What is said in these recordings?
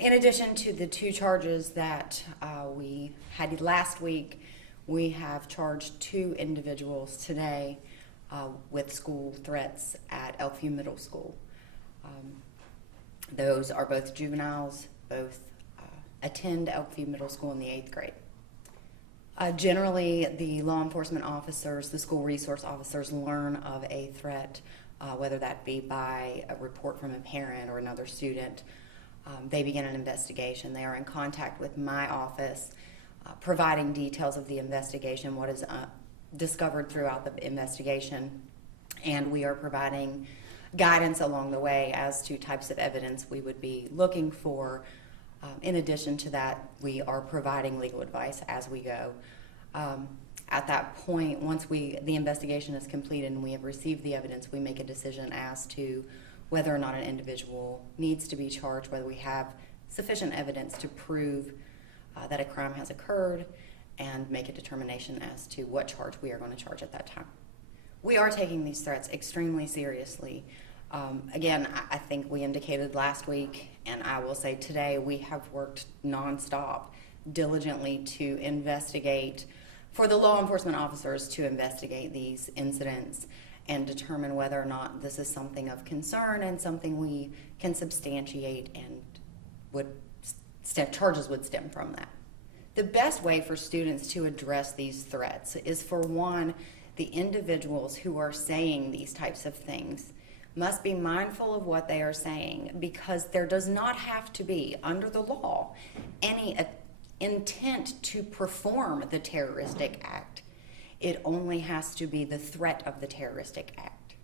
In addition to the 2 charges that we had last week, we have charged 2 individuals today with school threats at Elkview Middle School. Those are both juveniles, both attend Elkview Middle School in the 8th grade. Generally, the law enforcement officers, the school resource officers, learn of a threat, whether that be by a report from a parent or another student. They begin an investigation. They are in contact with my office, providing details of the investigation, what is discovered throughout the investigation, and we are providing guidance along the way as to types of evidence we would be looking for. In addition to that, we are providing legal advice as we go. At that point, once the investigation is completed and we have received the evidence, we make a decision as to whether or not an individual needs to be charged, whether we have sufficient evidence to prove that a crime has occurred, and make a determination as to what charge we are going to charge at that time. We are taking these threats extremely seriously. Again, I think we indicated last week, and I will say today, we have worked nonstop, diligently to investigate, for the law enforcement officers to investigate these incidents and determine whether or not this is something of concern and something we can substantiate and charges would stem from that. The best way for students to address these threats is, for one, the individuals who are saying these types of things must be mindful of what they are saying, because there does not have to be, under the law, any intent to perform the terroristic act. It only has to be the threat of the terroristic act.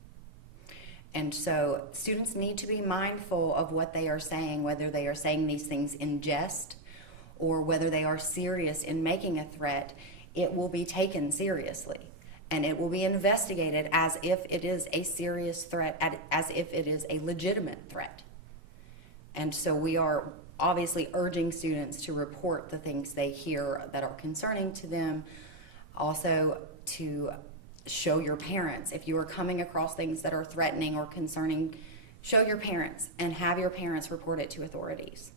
And so students need to be mindful of what they are saying, whether they are saying these things in jest or whether they are serious in making a threat. It will be taken seriously, and it will be investigated as if it is a serious threat, as if it is a legitimate threat. And so we are obviously urging students to report the things they hear that are concerning to them. Also, to show your parents. If you are coming across things that are threatening or concerning, show your parents and have your parents report it to authorities.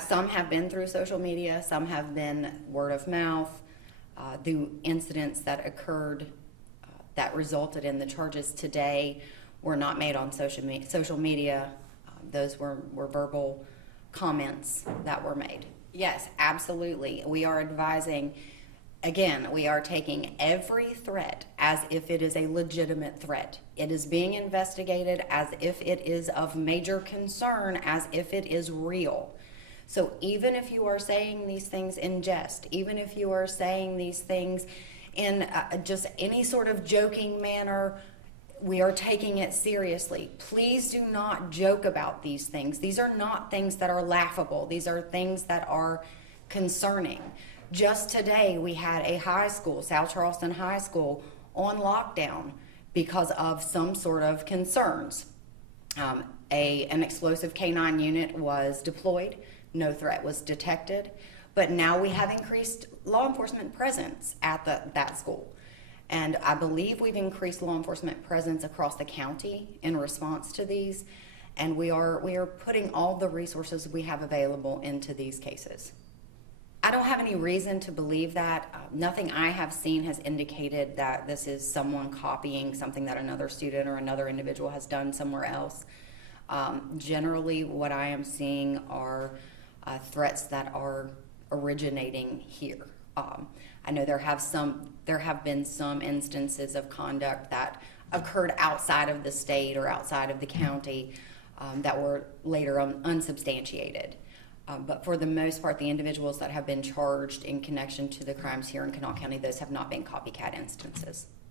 Some have been through social media, some have been word of mouth. The incidents that occurred that resulted in the charges today were not made on social media. Those were verbal comments that were made. Yes, absolutely. We are advising, again, we are taking every threat as if it is a legitimate threat. It is being investigated as if it is of major concern, as if it is real. So even if you are saying these things in jest, even if you are saying these things in just any sort of joking manner, we are taking it seriously. Please do not joke about these things. These are not things that are laughable. These are things that are concerning. Just today, we had a high school, South Charleston High School, on lockdown because of some sort of concerns. An explosive K-9 unit was deployed. No threat was detected. But now we have increased law enforcement presence at that school. And I believe we've increased law enforcement presence across the county in response to these. And we are putting all the resources we have available into these cases. I don't have any reason to believe that. Nothing I have seen has indicated that this is someone copying something that another student or another individual has done somewhere else. Generally, what I am seeing are threats that are originating here. I know there have been some instances of conduct that occurred outside of the state or outside of the county that were later unsubstantiated. But for the most part, the individuals that have been charged in connection to the crimes here in Kanawha County, those have not been copycat instances.